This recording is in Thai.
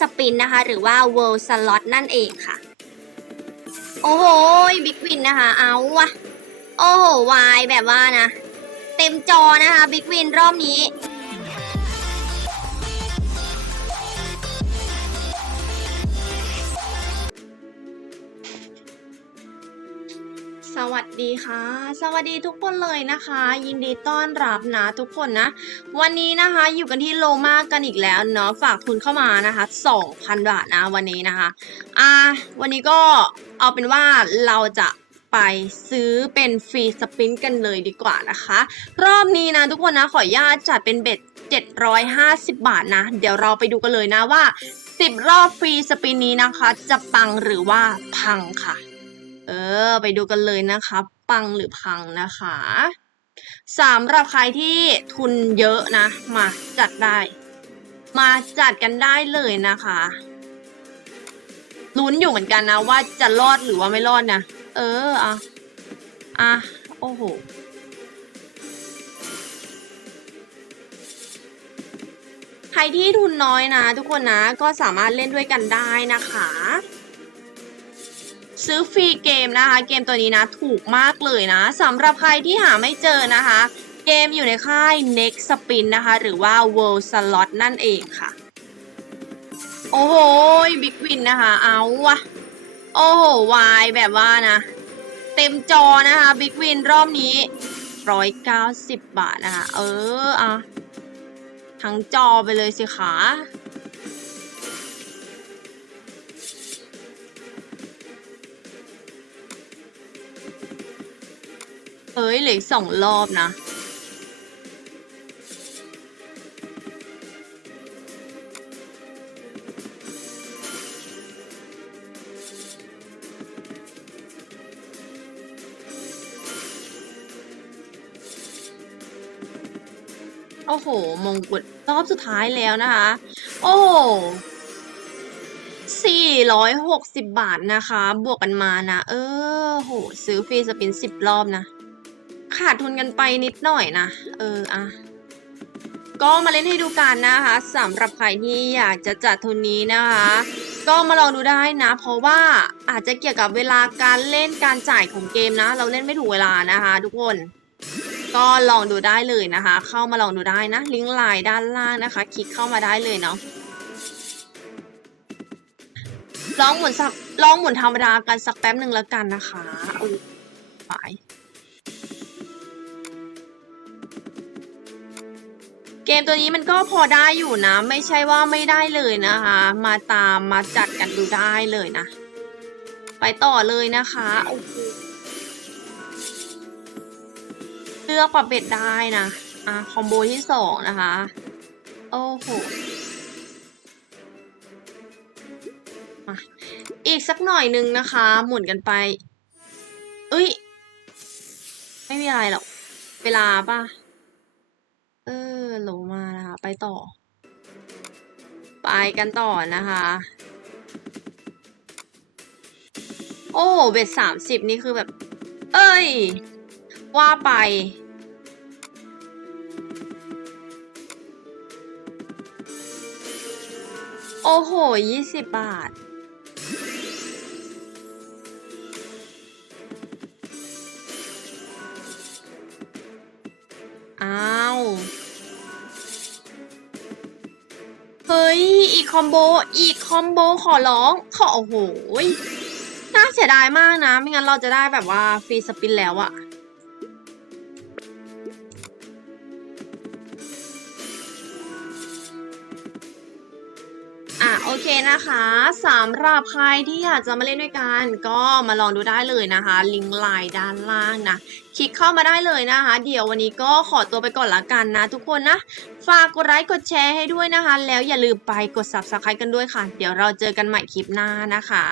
สปินนะคะ หรือว่า World Slot นั่นเองค่ะ โอ้โหบิ๊กวินนะคะ เอาวะ โอ้โห วายแบบว่านะ เต็มจอนะคะบิ๊กวินรอบนี้ สวัสดีค่ะ สวัสดีทุกคนเลยนะคะ ยินดีต้อนรับนะทุกคนนะ วันนี้นะคะอยู่กันที่โลมากันอีกแล้วเนาะฝากทุนเข้ามานะคะ 2,000 บาทนะวันนี้นะคะอ่าวันนี้ก็เอาเป็นว่าเราจะไปซื้อเป็นฟรีสปินกันเลยดีกว่านะคะ รอบนี้นะทุกคนนะขออนุญาตจัดเป็นเบ็ด 750 บาทนะ เดี๋ยวเราไปดูกันเลยนะว่า 10 รอบฟรีสปินนี้นะคะ จะปังหรือว่าพังค่ะ เออ ไปดูกันเลยนะคะ ปังหรือพังนะคะสำหรับใครที่ทุนเยอะนะ มาจัดได้ มาจัดกันได้เลยนะคะลุ้นอยู่เหมือนกันนะ ว่าจะรอดหรือว่าไม่รอดนะ เอออะอะโอ้โหใครที่ทุนน้อยนะ ทุกคนนะก็สามารถเล่นด้วยกันได้นะคะ ซื้อฟรีเกมนะคะ เกมตัวนี้นะถูกมากเลยนะสำหรับใครที่หาไม่เจอนะคะ เกมอยู่ในค่าย Next Spin นะคะ หรือว่า World Slot นั่นเองค่ะ โอ้โหบิ๊กวินนะคะ เอาวะโอ้โหวายแบบว่านะ เต็มจอนะคะบิ๊กวินรอบนี้ร้อยเก้าสิบบาทนะคะ เอออะทั้งจอไปเลยสิคะ เอ้ยเหลือสองรอบนะโอ้โห มงกุฎรอบสุดท้ายแล้วนะคะ โอ้สี่ร้อยหกสิบบาทนะคะ บวกกันมานะ เออ โห ซื้อฟรีสปินสิบรอบนะ ขาดทุนกันไปนิดหน่อยนะ เอออะก็มาเล่นให้ดูกันนะคะสำหรับใครที่อยากจะจัดทุนนี้นะคะ ก็มาลองดูได้นะ เพราะว่าอาจจะเกี่ยวกับเวลาการเล่นการจ่ายของเกมนะ เราเล่นไม่ถูกเวลานะคะ ทุกคน ก็ลองดูได้เลยนะคะ เข้ามาลองดูได้นะ ลิงก์ไลน์ด้านล่างนะคะ คลิกเข้ามาได้เลยเนาะลองหมุนสักลองหมุนธรรมดากันสักแป๊บหนึ่งแล้วกันนะคะเอาไป เกมตัวนี้มันก็พอได้อยู่นะ ไม่ใช่ว่าไม่ได้เลยนะคะ มาตามมาจัดกันดูได้เลยนะ ไปต่อเลยนะคะโอ้โหเลือกปรับเบ็ดได้นะอะคอมโบที่สองนะคะ โอ้โหมาอีกสักหน่อยนึงนะคะ หมุนกันไปเอ้ย ไม่มีอะไรหรอก เวลาป่ะ เออ โลมานะคะ ไปต่อ ไปกันต่อนะคะ โอ้เบ็ดสามสิบนี่คือแบบ เอ้ย ว่าไป โอ้โหยี่สิบบาท เฮ้ย อีกคอมโบ อีกคอมโบขอร้อง ขอโอ้โห น่าเสียดายมากนะ ไม่งั้นเราจะได้แบบว่าฟรีสปินแล้วอะ อะโอเคนะคะสำหรับใครที่อยากจะมาเล่นด้วยกัน ก็มาลองดูได้เลยนะคะ ลิงก์ไลน์ด้านล่างนะคลิกเข้ามาได้เลยนะคะ เดี๋ยววันนี้ก็ขอตัวไปก่อนละกันนะ ทุกคนนะ ฝากกดไลค์กดแชร์ให้ด้วยนะคะ แล้วอย่าลืมไปกด subscribe กันด้วยค่ะ เดี๋ยวเราเจอกันใหม่คลิปหน้านะคะ